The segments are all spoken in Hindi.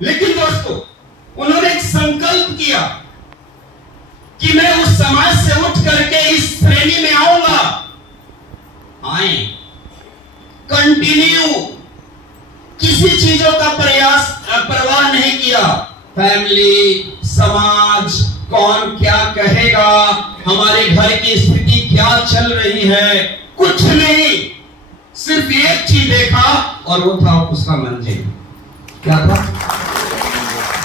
लेकिन दोस्तों उन्होंने एक संकल्प किया कि मैं उस समाज से उठ करके इस श्रेणी में आऊंगा। आए, कंटिन्यू, किसी चीजों का प्रयास परवाह नहीं किया। फैमिली, समाज, कौन क्या कहेगा, हमारे घर की स्थिति क्या चल रही है, कुछ नहीं। सिर्फ एक चीज देखा और वो था उसका मंजिल। क्या था?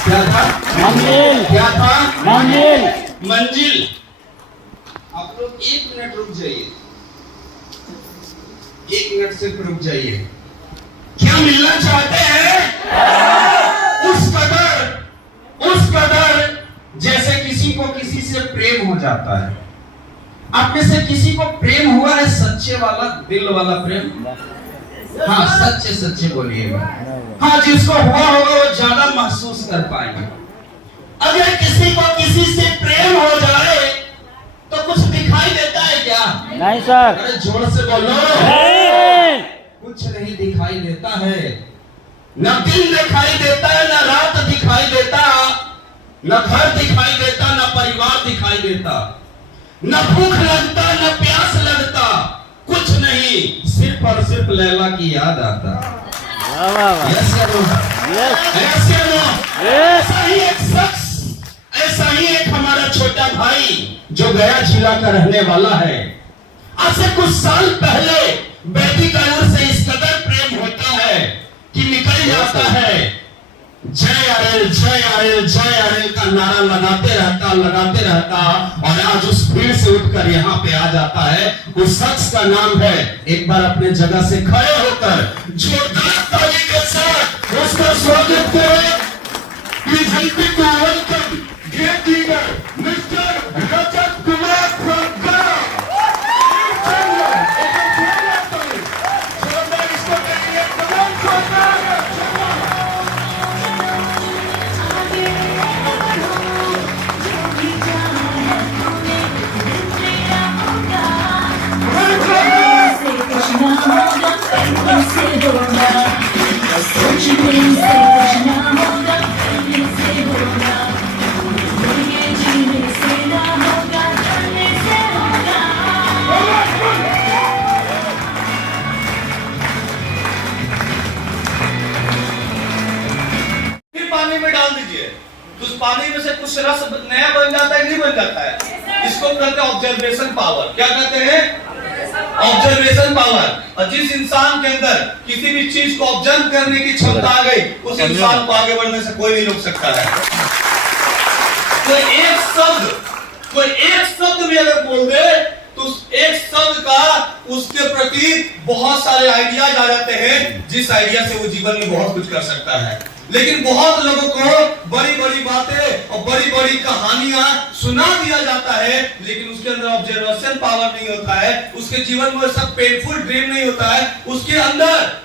क्या था? मंजिल। क्या था? मंजिल। मंजिल। आप लोग 1 मिनट रुक जाइए, 1 मिनट सिर्फ रुक जाइए। क्या मिलना चाहते हैं? उस कदर जैसे किसी को किसी से प्रेम हो जाता है। आप में से किसी को प्रेम हुआ है? सच्चे वाला, दिल वाला प्रेम? हाँ, सच्चे सच्चे बोलिएगा। हाँ, जिसको हुआ होगा वो ज्यादा महसूस कर पाएंगे। अगर किसी को किसी से प्रेम हो जाए तो कुछ दिखाई देता है क्या? नहीं सर। अरे जोर से बोलो। नहीं। कुछ नहीं दिखाई देता है। न दिन दिखाई देता है, न रात दिखाई देता, न घर दिखाई देता, न परिवार दिखाई देता, न भूख लगता, न प्यास लगता, कुछ नहीं, सिर्फ और सिर्फ लैला की याद आता। ऐसा ही एक शख्स, ऐसा ही एक हमारा छोटा भाई जो गया जिला का रहने वाला है, आज से कुछ साल पहले बेटी का ओर से इस कदर प्रेम होता है कि निकल जाता है, जय आरेल जय आरेल जय आरेल का नारा लगाते रहता और आज उस भीड़ से उठकर यहाँ पे आ जाता है। उस शख्स का नाम है, एक बार अपने जगह से खड़े होकर जोरदार ताली के साथ उसका स्वागत करें। Please help me to welcome great leader mister Rajat Kumar from Goa. पानी में डाल दीजिए तो उस पानी में से कुछ रस नया बन जाता है, नहीं बन जाता है। इसको कहते हैं ऑब्जर्वेशन पावर। क्या कहते हैं? Observation power. और जिस इंसान के अंदर किसी भी चीज को ऑब्जर्व करने की क्षमता आ गई, उस इंसान को आगे बढ़ने से कोई नहीं रोक सकता है। कोई एक शब्द भी अगर बोल दे तो उस एक शब्द का उसके प्रति बहुत सारे आइडियाज आ जाते हैं, जिस आइडिया से वो जीवन में बहुत कुछ कर सकता है। लेकिन बहुत लोगों को बड़ी बड़ी बातें और बड़ी बड़ी कहानियां सुना दिया जाता है, लेकिन उसके अंदर ऑब्जर्वेशन पावर नहीं होता है, उसके जीवन में सब पेनफुल ड्रीम नहीं होता है, उसके अंदर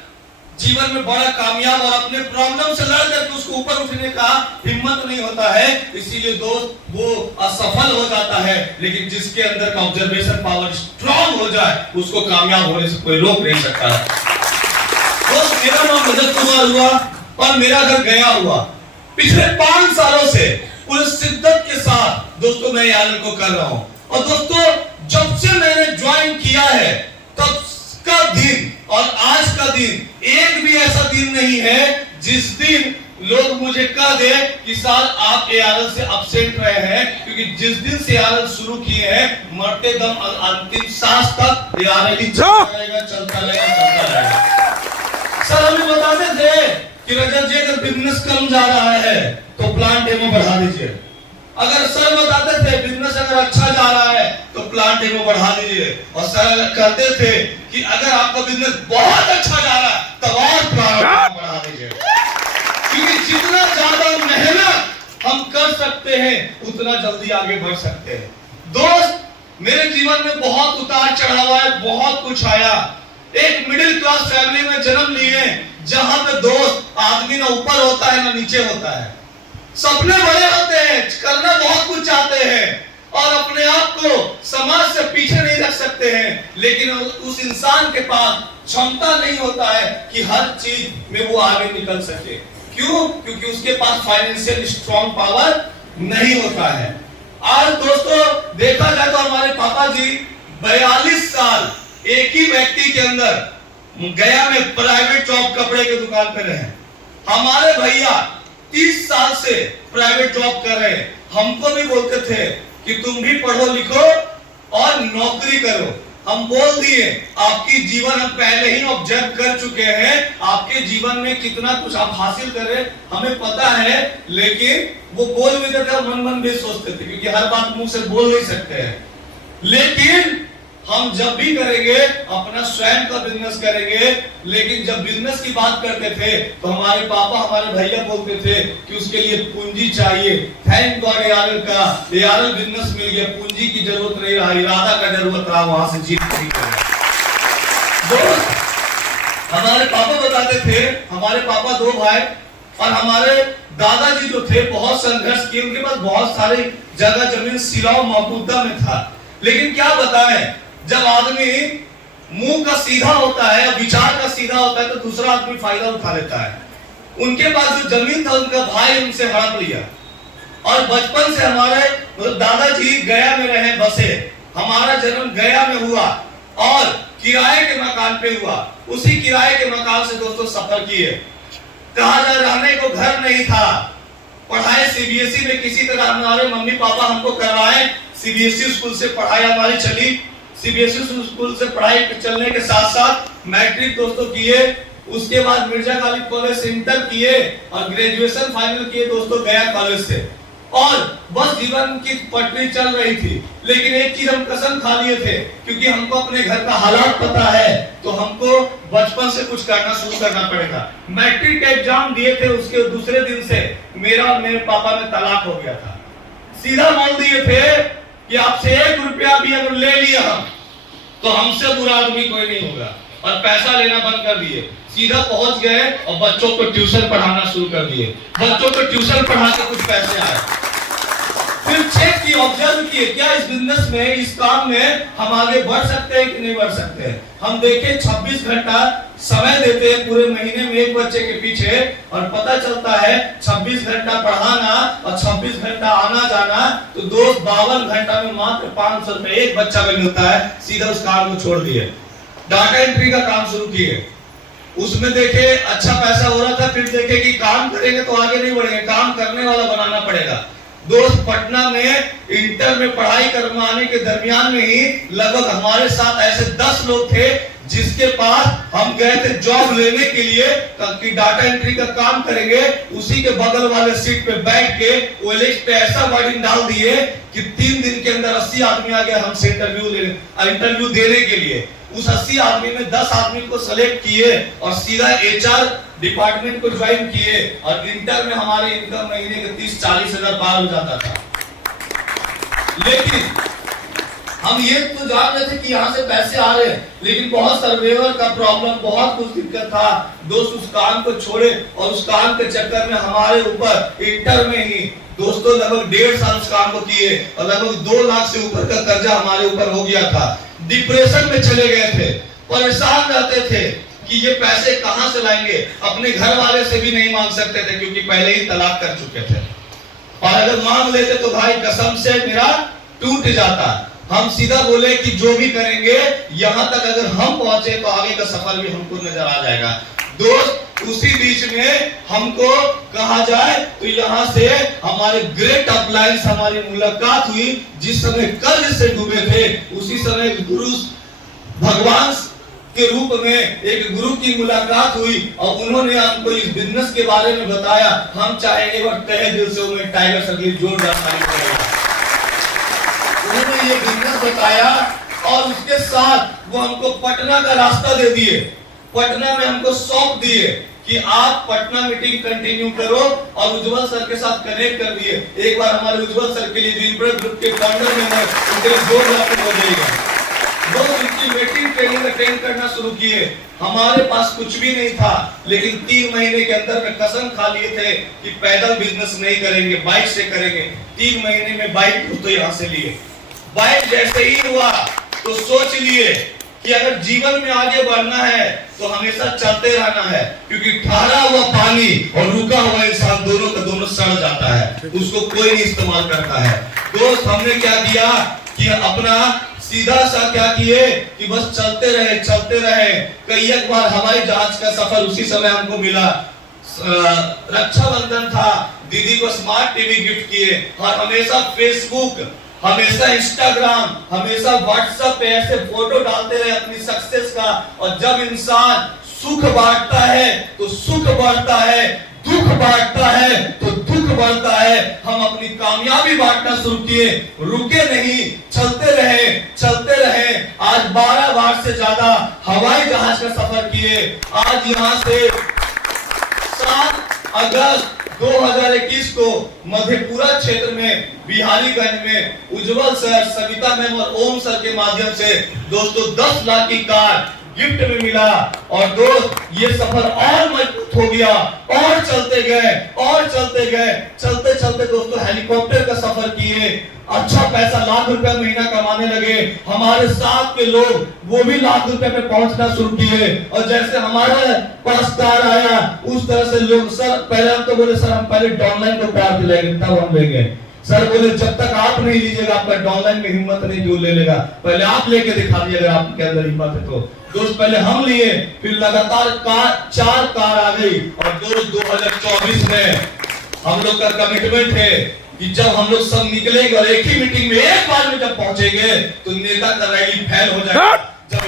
जीवन में बड़ा कामयाब और अपने प्रॉब्लम से लड़ करके उसको ऊपर उठने का हिम्मत नहीं होता है। इसीलिए दोस्त वो असफल हो जाता है। लेकिन जिसके अंदर का ऑब्जर्वेशन पावर स्ट्रांग हो जाए, उसको कामयाब होने से कोई रोक नहीं सकता है। दोस्त, मेरा नाम रजत कुमार हुआ और मेरा घर गया हुआ। पिछले 5 सालों से पूरी शिद्दत के साथ दोस्तों मैं यालन को कर रहा हूं। और दोस्तों, जब से मैंने ज्वाइन किया है तब का दिन और आज का दिन एक भी ऐसा दिन नहीं है जिस दिन लोग मुझे कह दे कि साल आप एआरएल से अपसेंट रहे हैं, क्योंकि जिस दिन से एआरएल शुरू किए हैं मरते दम अंतिम सांस तक एआरएल ही चलता रहेगा। सर हमें बताते थे कि रजत जी अगर बिजनेस कम जा रहा है तो प्लांट डेमो बढ़ा दीजिए। अगर सर बताते थे बिजनेस अगर अच्छा जा रहा है तो प्लांट डेमो बढ़ा दीजिए। और सर कहते थे कि अगर आपका बिजनेस बहुत अच्छा जा रहा है तब और प्लांट डेमो बढ़ा दीजिए। क्योंकि जितना ज्यादा मेहनत हम कर सकते हैं उतना जल्दी आगे बढ़ सकते हैं। दोस्त, मेरे जीवन में बहुत उतार चढ़ाव है, बहुत कुछ आया। एक मिडिल क्लास फैमिली में जन्म लिए जहां पे दोस्त आदमी ना ऊपर होता है ना नीचे होता है। सपने बड़े होते हैं, करना बहुत कुछ चाहते हैं और अपने आप को समाज से पीछे नहीं रख सकते हैं, लेकिन उस इंसान के पास क्षमता नहीं होता है कि हर चीज में वो आगे निकल सके। क्यों? क्योंकि उसके पास फाइनेंशियल स्ट्रॉन्ग पावर नहीं होता है। आज दोस्तों देखा जाए तो हमारे पापा जी 42 साल एक ही व्यक्ति के अंदर गया में प्राइवेट जॉब कपड़े की दुकान पे रहे। हमारे भैया 30 साल से प्राइवेट जॉब कर रहे हैं। हमको भी बोलते थे कि तुम भी पढ़ो लिखो और नौकरी करो। हम बोल दिए आपकी जीवन हम पहले ही ऑब्जर्व कर चुके हैं, आपके जीवन में कितना कुछ आप हासिल कर रहे हमें पता है, लेकिन वो बोल भी देते मन मन भी सोचते थे, क्योंकि हर बात मुंह से बोल नहीं सकते हैं। लेकिन हम जब भी करेंगे अपना स्वयं का बिजनेस करेंगे, लेकिन जब बिजनेस की बात करते थे तो हमारे पापा हमारे भैया बोलते थे कि उसके लिए पूंजी चाहिए। थैंक गॉड एआरएल बिजनेस मिल गया, पूंजी की जरूरत नहीं रहा, इरादा का जरूरत रहा, वहां से जीत नहीं कर। दोस्त हमारे पापा बताते थे, हमारे पापा 2 भाई और हमारे दादाजी जो थे बहुत संघर्ष किए, उनके पास बहुत सारी जगह जमीन सिलाव मौजूदा में था। लेकिन क्या बताएं, जब आदमी मुंह का सीधा होता है, विचार का सीधा होता है, तो दूसरा आदमी फायदा उठा लेता है। उनके पास जो जमीन था उनका भाई उनसे हड़प लिया और बचपन से हमारे मतलब दादाजी गया में रहे बसे। हमारा जन्म गया में हुआ और किराए के मकान पे हुआ। उसी किराए के मकान से दोस्तों सफर किए। कहा जा रहने को घर नहीं था। पढ़ाई सीबीएसई में किसी तरह हमारे मम्मी पापा हमको करवाए। सीबीएसई स्कूल से पढ़ाई हमारी चली। सीबीएसई स्कूल से पढ़ाई चलने के साथ साथ मैट्रिक दोस्तों किए। उसके बाद मिर्जा गालिब कॉलेज से इंटर किए और ग्रेजुएशन फाइनल किए दोस्तों गया कॉलेज से। और बस जीवन की पटरी चल रही थी। लेकिन एक चीज हम कसम खा लिए थे, क्योंकि हमको अपने घर का हालात पता है, तो हमको बचपन से कुछ करना शुरू करना पड़ेगा। मैट्रिक का एग्जाम दिए थे, उसके दूसरे दिन से मेरा और मेरे पापा में तलाक हो गया था। सीधा बोल दिए थे कि आपसे 1 रुपया भी अगर ले लिया हम, तो हमसे बुरा आदमी कोई नहीं होगा, और पैसा लेना बंद कर दिए। सीधा पहुंच गए और बच्चों को ट्यूशन पढ़ाना शुरू कर दिए। बच्चों को ट्यूशन पढ़ा के कुछ पैसे आए। फिर चेक किए, ऑब्जर्व किए, क्या इस बिजनेस में, इस काम में हम आगे बढ़ सकते हैं कि नहीं बढ़ सकते हैं। हम देखे 26 घंटा समय देते हैं पूरे महीने में एक बच्चे के पीछे, और पता चलता है 26 घंटा पढ़ाना और 26 घंटा आना जाना, तो 52 घंटा में मात्र 500 रुपए एक बच्चा में मिलता है। सीधा उस काम को छोड़ दिए, डाटा एंट्री का काम शुरू किए। उसमें देखे अच्छा पैसा हो रहा था। फिर देखे कि काम करेंगे तो आगे नहीं बढ़ेंगे, काम करने वाला बनाना पड़ेगा। दोस्त पटना में इंटर में पढ़ाई करवाने के दरमियान में ही लगभग हमारे साथ ऐसे 10 लोग थे जिसके पास हम गए थे जॉब लेने के लिए कि डाटा एंट्री का काम करेंगे। उसी के बगल वाले सीट पे बैठ के ओएलएक्स पे ऐसा वर्डिंग डाल दिए कि 3 दिन के अंदर 80 आदमी आ गए हमसे इंटरव्यू देने के लिए। उस 80 आदमी में 10 आदमी को सेलेक्ट किए और सीधा एचआर डिपार्टमेंट को ज्वाइन किए। और इंटर में हमारे इनकम महीने के 30-40 हजार पार हो जाता था। लेकिन हम ये तो जान रहे थे कि यहाँ से पैसे आ रहे हैं, लेकिन बहुत सर्वेवर का प्रॉब्लम, बहुत कुछ दिक्कत था। दोस्त उस काम को छोड़े और उस काम के चक्कर में हमारे ऊपर इंटर में ही दोस्तों लगभग 1.5 साल उस काम को किए और लगभग 2 लाख से ऊपर का कर्जा हमारे ऊपर हो गया था। डिप्रेशन में चले गए थे, परेशान रहते थे कि ये पैसे कहां से लाएंगे। अपने घर वाले से भी नहीं मांग सकते थे क्योंकि पहले ही तलाक कर चुके थे, और अगर मांग लेते तो भाई कसम से मेरा टूट जाता। हम सीधा बोले कि जो भी करेंगे, यहां तक अगर हम पहुंचे तो आगे का सफर भी हमको नजर आ जाएगा। दोस्त उसी बीच में हमको कहा जाए तो यहाँ से हमारे ग्रेट अपलायंस हमारी मुलाकात हुई। जिस समय कर्ज से डूबे थे उसी समय गुरु भगवान के रूप में एक गुरु की मुलाकात हुई और उन्होंने हमको इस बिजनेस के बारे में बताया। हम चाहेंगे और तहे दिल से उन्हें टाइगर सगली जोरदार ताली बजाएगा। उन्होंने ये बिजनेस बताया और उसके साथ वो हमको पटना का रास्ता दे दिए। पटना में हमको सौंप दिए कि आप पटना मीटिंग कंटिन्यू करो, और उज्जवल सर के साथ कनेक्ट कर दिए। एक बार हमारे उज्जवल सर के लिए ग्रुप के फाउंडर में उनके जोरदार हो जाएगा। दोस्त उनकी मीटिंग ट्रेनिंग अटेंड करना शुरू किए। हमारे पास कुछ भी नहीं था, लेकिन 3 महीने के अंदर में कसम खा लिए थे कि पैदल बिजनेस नहीं करेंगे, बाइक से करेंगे। 3 महीने में बाइक तो यहाँ से लिए। बाइक जैसे ही हुआ तो सोच लिए कि अगर जीवन में आगे बढ़ना है तो हमेशा चलते रहना है, क्योंकि ठहरा हुआ पानी और रुका हुआ उसको कोई नहीं इस्तेमाल करता है। दोस्त हमने क्या किया कि अपना सीधा सा क्या किए कि बस चलते रहे। कई एक बार हवाई जहाज का सफर उसी समय हमको मिला, रक्षाबंधन था, दीदी को स्मार्ट टीवी गिफ्ट किए और हमेशा फेसबुक, हमेशा इंस्टाग्राम, हमेशा व्हाट्सएप पे ऐसे फोटो डालते रहे अपनी सक्सेस का। और जब इंसान सुख बांटता है तो सुख बढ़ता है, दुख बांटता है तो दुख बढ़ता है। हम अपनी कामयाबी बांटना शुरू किए, रुके नहीं, चलते रहे। आज 12 बार से ज्यादा हवाई जहाज का सफर किए। आज यहाँ से 7 अगस्त 2021 को मधेपुरा क्षेत्र में बिहारीगंज में उज्जवल सर, सविता मैम और ओम सर के माध्यम से दोस्तों 10 लाख की कार गिफ्ट में मिला। और दोस्त ये सफर और मजबूत हो गया और चलते गए, चलते दोस्तों हेलीकॉप्टर का सफर किए, अच्छा पैसा लाख रुपया महीना कमाने लगे। हमारे साथ के लोग वो भी लाख रुपए पे पहुंचना शुरू किए। और जैसे हमारे पास कार आया उस तरह से लोग, सर पहले हम तो बोले सर हम पहले डाउनलाइन को कार दिलाएंगे तब हम लेंगे। सर बोले जब तक आप नहीं लीजिएगा आपका डाउनलाइन में हिम्मत नहीं जो ले लेगा, पहले आप लेके दिखा दीजिएगा आपके अंदर हिम्मत है तो। दोस्त पहले हम लिए, फिर लगातार 4 कार आ गई। और दोस्त 2024 में हम लोग का कमिटमेंट है कि जब हम लोग सब निकलेंगे और एक ही मीटिंग में एक बार में जब पहुंचेंगे तो नेता का रैली फैल हो जाएगा। जब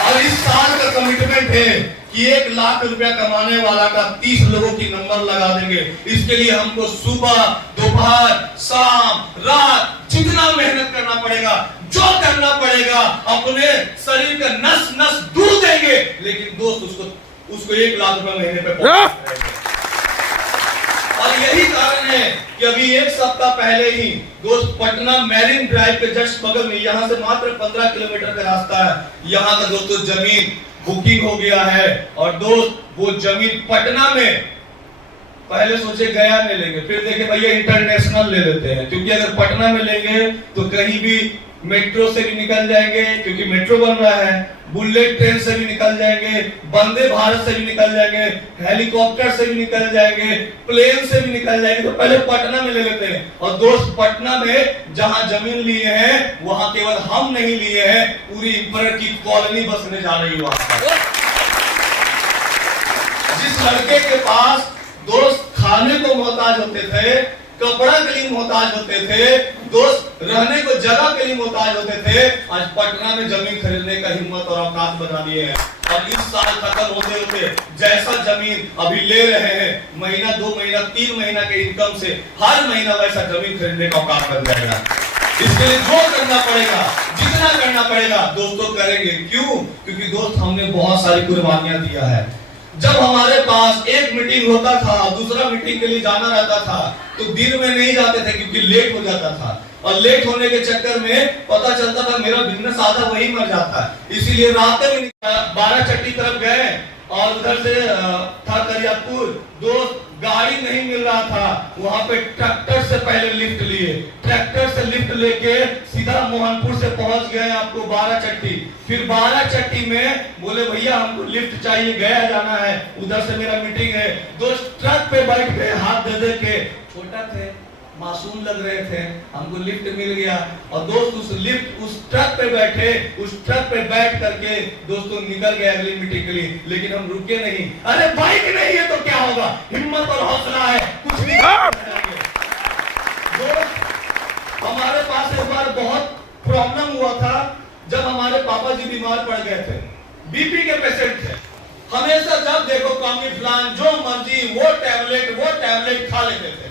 और इस साल का कमिटमेंट है कि 1 लाख रुपया कमाने वाला का 30 लोगों की नंबर लगा देंगे। इसके लिए हमको सुबह, दोपहर, शाम, रात जितना मेहनत करना पड़ेगा, जो करना पड़ेगा, अपने शरीर का नस नस दूर देंगे। लेकिन दोस्त उसको 1 लाख रुपया महीने पे और यही कारण है कि अभी 1 सप्ताह पहले ही दोस्त पटना मैरिन ड्राइव के जस्ट बगल में, यहाँ से मात्र 15 किलोमीटर का रास्ता है, यहाँ का दोस्तों जमीन बुकिंग हो गया है। और दोस्त वो जमीन पटना में, पहले सोचे गया में लेंगे, फिर देखे भैया इंटरनेशनल ले लेते हैं, क्योंकि अगर पटना में लेंगे तो कहीं भी मेट्रो से भी निकल जाएंगे, क्योंकि मेट्रो बन रहा है, बुलेट ट्रेन से भी निकल जाएंगे, वंदे भारत से भी निकल जाएंगे, हेलीकॉप्टर से भी निकल जाएंगे, प्लेन से भी निकल जाएंगे। तो पहले पटना में ले लेते हैं। और दोस्त पटना में जहां जमीन लिए हैं वहां केवल हम नहीं लिए हैं, पूरी इंपरर की कॉलोनी बसने जा रही है वहां पर। जिस लड़के के पास दोस्त खाने को मोहताज होते थे, कपड़ा के लिए मोहताज होते थे, दोस्त रहने को जगह के लिए मोहताज होते थे, आज पटना में जमीन खरीदने का हिम्मत और औकात बना दिए हैं। और इस साल खत्म होते जैसा जमीन अभी ले रहे हैं, महीना 2 महीना 3 महीना के इनकम से हर महीना वैसा जमीन खरीदने का औकात बन जाएगा। इसके लिए जो करना पड़ेगा, जितना करना पड़ेगा दोस्तों करेंगे। क्यों? क्योंकि दोस्त हमने बहुत सारी कुर्बानियां दिया है। जब हमारे पास एक मीटिंग होता था, दूसरा मीटिंग के लिए जाना रहता था, तो दिन में नहीं जाते थे क्योंकि लेट हो जाता था। और लेट होने के चक्कर में पता चलता था मेरा बिजनेस आधा वही मर जाता है। इसीलिए रात में 12 चट्टी तरफ गए और उधर से था करियापुर, दोस्त गाड़ी नहीं मिल रहा था, वहां पे ट्रैक्टर से पहले लिफ्ट लिए, ट्रैक्टर से लिफ्ट लेके सीधा मोहनपुर से पहुंच गए आपको 12 चट्टी। फिर 12 चट्टी में बोले भैया हमको लिफ्ट चाहिए, गया जाना है, उधर से मेरा मीटिंग है। दोस्त ट्रक पे बैठ गए, हाथ दे दे के, छोटा थे, मासूम लग रहे थे, हमको लिफ्ट मिल गया। और दोस्त उस ट्रक पे बैठे, उस ट्रक पे बैठ करके दोस्तों निकल गए अगली मीटिंग के लिए। लेकिन हम रुके नहीं, अरे बाइक नहीं है तो क्या होगा, हिम्मत और हौसला है, कुछ भी हमारे पास एक बार बहुत प्रॉब्लम हुआ था जब हमारे पापा जी बीमार पड़ गए थे, बीपी के पेशेंट थे। हमेशा जब देखो कॉम्बिफ्लान जो मर्जी वो टैबलेट खा लेते थे।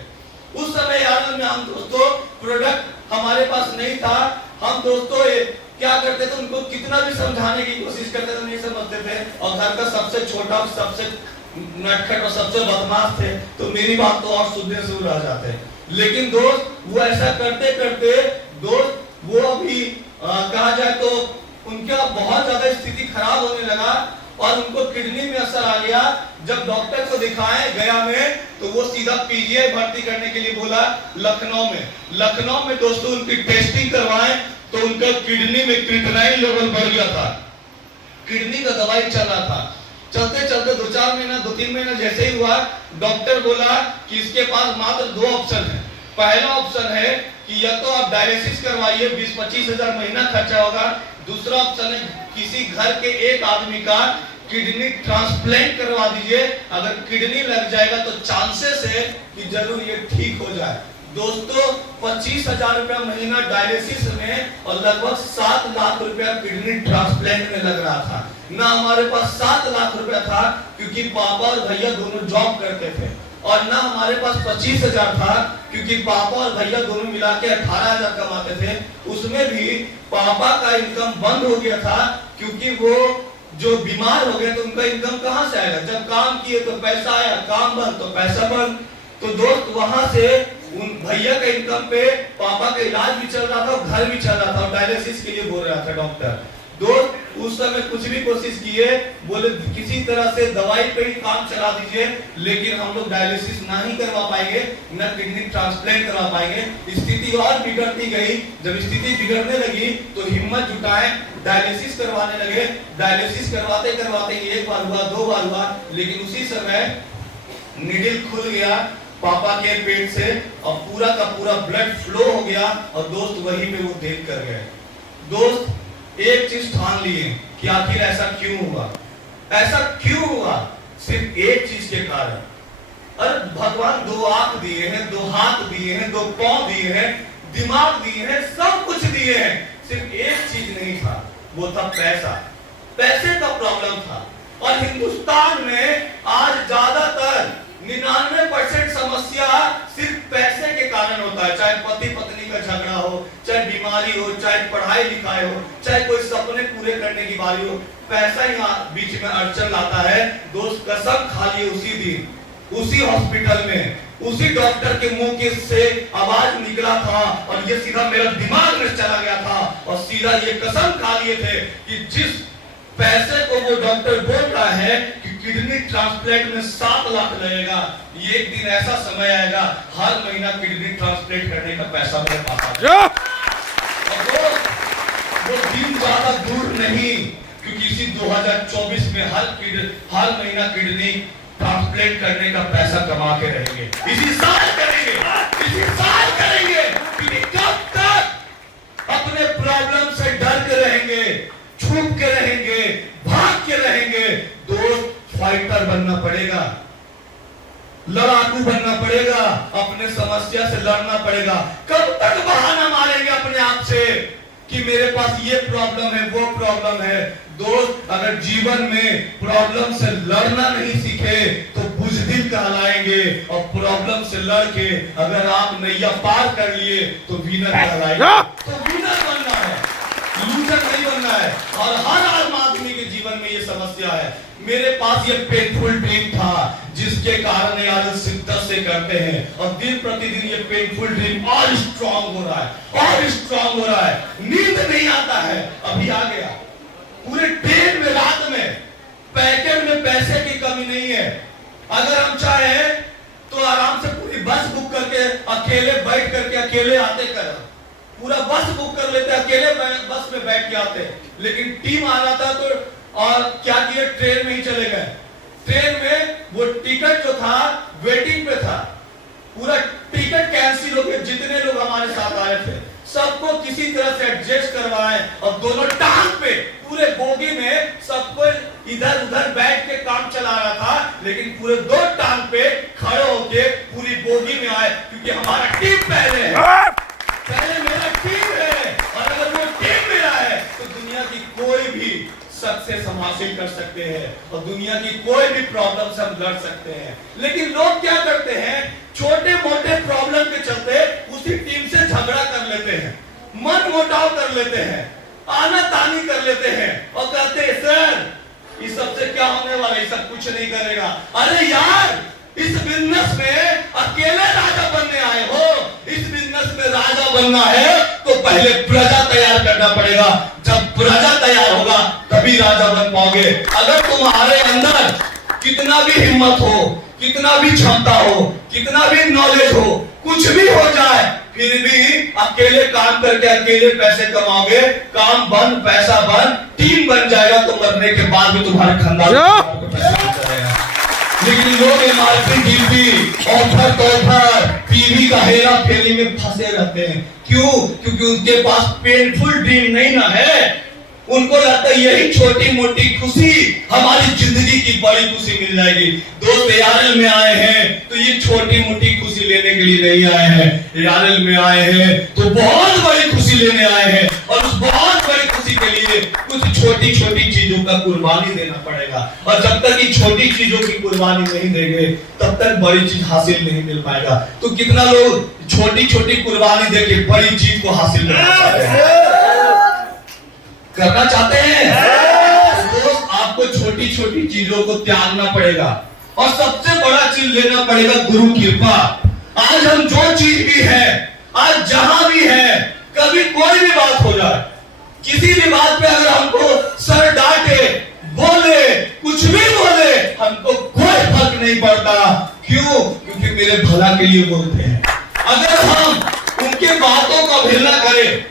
उस समय यार में हम दोस्तों प्रोडक्ट हमारे पास नहीं था, हम दोस्तों क्या करते थे, उनको कितना भी समझाने की कोशिश करते थे, नहीं समझते थे। और घर का सबसे छोटा, सबसे नटखट और सबसे बदमाश थे, तो मेरी बात तो और सुनने से रह जाते। लेकिन दोस्त वो ऐसा करते करते दोस्त वो अभी कहा जाए तो उनका बहुत ज्यादा स्थिति खराब होने लगा और उनको किडनी में असर आ गया। जब डॉक्टर को दिखाए गया में तो वो सीधा पीजीआई भर्ती करने के लिए बोला लखनऊ में दोस्तों उनकी टेस्टिंग करवाए तो उनका किडनी में क्रिएटिनिन लेवल बढ़ गया था, किडनी का दवाई चल रहा था। चलते चलते 2-4 महीना 2-3 महीना जैसे ही हुआ, डॉक्टर बोला कि इसके पास मात्र 2 ऑप्शन है। पहला ऑप्शन है कि या तो आप डायलिसिस करवाइए, 20-25 हजार महीना खर्चा होगा। दूसरा ऑप्शन है किसी घर के एक आदमी का किडनी ट्रांसप्लांट करवा दीजिए, अगर किडनी लग जाएगा तो चांसेस है कि जरूर ये ठीक हो जाए। दोस्तों 25,000 रुपया महीना डायलिसिस में और लगभग 7 लाख रुपया किडनी ट्रांसप्लांट में लग रहा था। ना हमारे पास 7 लाख रुपया था क्योंकि पापा और भैया दोनों जॉब करते थे, और ना हमारे पास 25,000 था क्योंकि पापा और भैया दोनों मिला के 18,000 कमाते थे। उसमें भी पापा का इनकम बंद हो गया था क्योंकि वो जो बीमार हो गए तो उनका इनकम कहां से आएगा? जब काम किए तो पैसा आया, काम बंद तो पैसा बंद। तो दोस्त वहां से उन भैया के इनकम पे पापा का इलाज भी चल रहा था, घर भी चल रहा था, और डायलिसिस के लिए बोल रहा था डॉक्टर। दोस्त उस समय कुछ भी कोशिश किए, बोले किसी तरह से दवाई पे ही काम चला दीजिए, लेकिन हम लोग डायलिसिस ना ही करवा पाएंगे, न किडनी ट्रांसप्लांट करवा पाएंगे। स्थिति और बिगड़ती गई। जब स्थिति बिगड़ने लगी तो हिम्मत जुटाए, डायलिसिस करवाने लगे। डायलिसिस करवाते करवाते एक बार हुआ, 2 बार हुआ, लेकिन उसी समय निडिल खुल गया पापा के पेट से और पूरा का पूरा ब्लड फ्लो हो गया, और दोस्त वहीं पे वो डेथ कर गए। दोस्त एक चीज ठान लिए कि आखिर ऐसा क्यों हुआ? ऐसा क्यों हुआ? सिर्फ एक चीज के कारण। अरे भगवान 2 आंख दिए हैं, 2 हाथ दिए हैं, 2 पांव दिए हैं, दिमाग दिए हैं, सब कुछ दिए हैं, सिर्फ एक चीज नहीं था, वो था पैसा। पैसे का प्रॉब्लम था। और हिंदुस्तान में आज ज्यादातर 99% समस्या सिर्फ पैसे के कारण होता है। चाहे पति पत्नी का झगड़ा हो, चाहे बीमारी हो, चाहे पढ़ाई लिखाई हो, चाहे कोई सपने पूरे करने की बारी हो, पैसा ही बीच में अड़चन लाता है। दोस्त कसम खा लिए उसी दिन, उसी हॉस्पिटल में, उसी डॉक्टर के मुंह के से आवाज निकला था और ये सीधा मेरा दिमाग में चला गया था, और सीधा ये कसम खा लिए थे कि जिस पैसे को वो डॉक्टर बोल रहा है कि किडनी ट्रांसप्लांट में 7 लाख लगेगा, ये एक दिन ऐसा समय आएगा हर महीना किडनी ट्रांसप्लांट करने का पैसा मेरे पास आ जाएगा। और वो दिन ज्यादा दूर नहीं, क्योंकि इसी 2024 में हर महीना किडनी ट्रांसप्लांट करने का पैसा कमा के रहेंगे। इसी साल करेंगे, इसी साल करेंगे, क्योंकि कब तक अपने प्रॉब्लम से डर के रहेंगे, छुप के रहेंगे, भाग के रहेंगे? दोस्त फाइटर बनना पड़ेगा, लड़ाकू बनना पड़ेगा, अपने समस्या से लड़ना पड़ेगा। कब तक बहाना मारेंगे अपने आप से कि मेरे पास ये प्रॉब्लम है, वो प्रॉब्लम है? दोस्त अगर जीवन में प्रॉब्लम से लड़ना नहीं सीखे तो बुजदिल कहलाएंगे, और प्रॉब्लम से लड़के अगर आप नैया पार कर लिए तो विनर कहलाएंगे। तो विनर बनना है, लूजर नहीं बनना है। और हर आम आदमी के जीवन में ये समस्या है। मेरे पास ये पेनफुल ड्रीम था जिसके कारण यार शिद्दत से करते हैं, और दिन प्रतिदिन ये पेनफुल ड्रीम और स्ट्रांग हो रहा है, और स्ट्रांग हो रहा है। नींद नहीं आता है, अभी आ गया। पूरे ट्रेन में, रात में, पैकेट में पैसे की कमी नहीं है। अगर हम चाहे तो आराम से पूरी बस बुक करके अकेले बैठ करके अकेले आते कर, पूरा बस बुक कर लेते, अकेले बस में बैठ के आते। लेकिन टीम आ जाता तो और क्या किए, ट्रेन में ही चले गए। ट्रेन में वो टिकट जो था वेटिंग पे था, पूरा टिकट कैंसिल हो गया। जितने लोग हमारे साथ आए थे सबको किसी तरह से एडजस्ट करवाए, और दोनों टांग पे पूरे बोगी में सबको इधर उधर बैठ के काम चला रहा था, लेकिन पूरे 2 टांग पे खड़े होके पूरी बोगी में आए, क्योंकि हमारा टीम पहले है, पहले मेरा टीम है। और अगर वो टीम मेरा है तो दुनिया की कोई भी सक्सेस हम हासिल कर सकते हैं, और दुनिया की कोई भी प्रॉब्लम से हम लड़ सकते हैं। लेकिन लोग क्या करते हैं, छोटे मोटे प्रॉब्लम के चलते उसी टीम से झगड़ा कर लेते हैं, मन मुटाव कर लेते हैं, आना तानी कर लेते हैं, और कहते हैं सर इस सबसे क्या होने वाला है, सब कुछ नहीं करेगा। अरे यार, इस बिजनेस में अकेले राजा बनने आए हो। इस बिजनेस में राजा बनना है तो पहले प्रजा तैयार करना पड़ेगा। जब प्रजा तैयार होगा तभी राजा बन पाओगे। अगर तुम्हारे अंदर कितना भी हिम्मत हो, कितना भी क्षमता हो, कितना भी नॉलेज हो, कुछ भी हो जाए, फिर भी अकेले काम करके अकेले पैसे कमाओगे, काम बंद, पैसा बंद, टीम बन जाएगा तो मरने के बाद भी तुम्हारे खानदान पसंद कर रहे हैं। लेकिन लोग इमारती डीपी ऑफर तोहफर टीवी का हेरा फेरी में फंसे रहते हैं। क्यों? क्योंकि उनके पास पेनफुल ड्रीम नहीं ना है। उनको लगता है यही छोटी मोटी खुशी हमारी जिंदगी की बड़ी खुशी मिल जाएगी। दोस्त एआरएल में आए हैं तो ये छोटी मोटी खुशी लेने के लिए नहीं आए हैं। एआरएल में आए हैं तो बहुत बड़ी खुशी लेने आए हैं, और उस बहुत बड़ी खुशी के लिए कुछ छोटी छोटी चीजों का कुर्बानी देना पड़ेगा। और जब तक ये छोटी चीजों की कुर्बानी नहीं देंगे तब तक बड़ी चीज हासिल नहीं मिल पाएगा। तो कितना लोग छोटी छोटी कुर्बानी देके बड़ी चीज को हासिल करना चाहते हैं? दोस्त, आपको छोटी छोटी चीजों को त्यागना पड़ेगा और सबसे बड़ा चीज लेना पड़ेगा गुरु कृपा। आज हम जो चीज भी है, आज जहां भी है, कभी कोई भी बात हो जाए, किसी भी बात पे अगर हमको सर डांटे, बोले, कुछ भी बोले, हमको कोई फर्क नहीं पड़ता। क्यों? क्योंकि मेरे भला के लिए बोलते हैं। अगर हम उनके बातों को अवहेलना करें,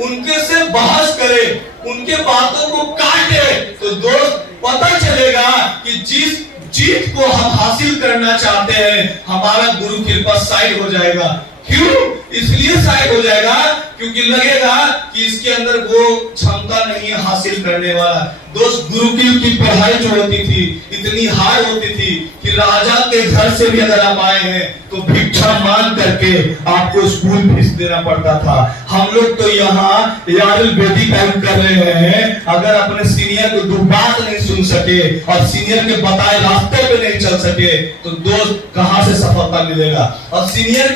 उनके से बहस करें, उनके बातों को काटे, तो दोस्त पता चलेगा कि जिस चीज को हम हासिल करना चाहते हैं हमारा गुरु कृपा साइड हो जाएगा। क्यों? इसलिए साइड हो जाएगा क्योंकि लगेगा कि इसके अंदर वो क्षमता नहीं है हासिल करने वाला। दोस्त, गुरुकुल की पढ़ाई जो होती थी इतनी हार्ड होती थी कि राजा के घर से भी अगर आप आए हैं तो भिक्षा मांग करके आपको स्कूल फीस देना पड़ता था। हम लोग तो यहाँ आयुर्वेदिक काम कर रहे हैं, अगर अपने सीनियर को दो बात नहीं सुन सके और सीनियर के बताए रास्ते पे नहीं चल सके तो दोस्त कहां से सफलता मिलेगा? और सीनियर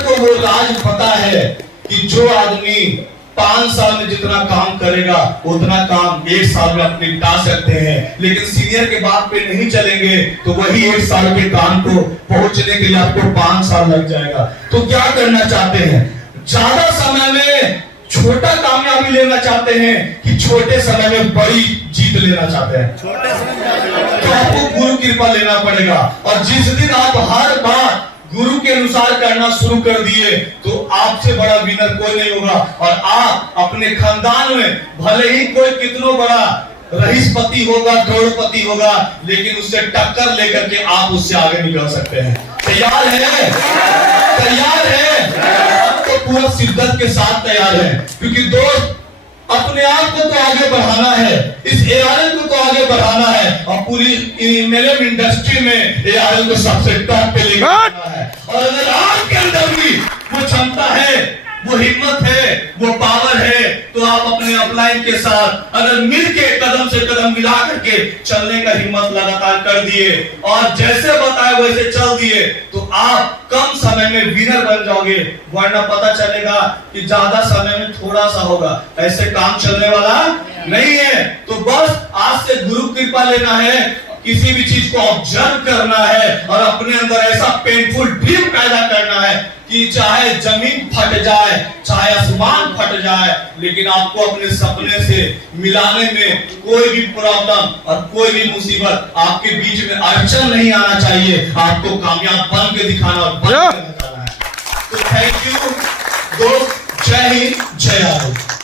को वो राज पता है कि जो आदमी 5 साल में जितना काम करेगा उतना काम 1 साल में आप निपटा सकते हैं। लेकिन सीनियर के बात पे नहीं चलेंगे तो वही 1 साल के काम को पहुंचने के लिए आपको 5 साल लग जाएगा। तो क्या करना चाहते हैं? ज्यादा समय में छोटा कामयाबी लेना चाहते हैं कि छोटे समय में बड़ी जीत लेना चाहते हैं? तो आपको गुरु कृपा लेना पड़ेगा। और जिस दिन आप हर बात गुरु के अनुसार करना शुरू कर दिए तो आपसे बड़ा विनर कोई नहीं होगा। और आप अपने खानदान में भले ही कोई कितना बड़ा रईसपति होगा, करोड़पति होगा, लेकिन उससे टक्कर लेकर के आप उससे आगे निकल सकते हैं। तैयार है? तैयार है? आपको पूरा शिद्दत के साथ तैयार है, क्योंकि दोस्त अपने आप को तो आगे बढ़ाना है, इस एआरएल को तो आगे बढ़ाना है और पूरी फिल्म इंडस्ट्री में एआरएल को सबसे टॉप पे लेकर जाना है। और अगर आपके अंदर भी वो क्षमता है, वो हिम्मत है, वो पावर है, तो आप अपने अपलाइन के साथ अगर मिलके कदम से कदम मिला करके चलने का हिम्मत लगातार कर दिए और जैसे बताए वैसे चल दिए तो आप कम समय में विनर बन जाओगे। वरना पता चलेगा कि ज्यादा समय में थोड़ा सा होगा, ऐसे काम चलने वाला नहीं है। तो बस आज से गुरु कृपा लेना है, किसी भी चीज को ऑब्जर्व करना है और अपने अंदर ऐसा पेनफुल ड्रीम पैदा करना है कि चाहे जमीन फट जाए, चाहे आसमान फट जाए, लेकिन आपको अपने सपने से मिलाने में कोई भी प्रॉब्लम और कोई भी मुसीबत आपके बीच में अड़चन नहीं आना चाहिए। आपको कामयाब बन के दिखाना और बन के दिखाना है। तो थैंक यू दोस्त, जय हिंद, जय भारत।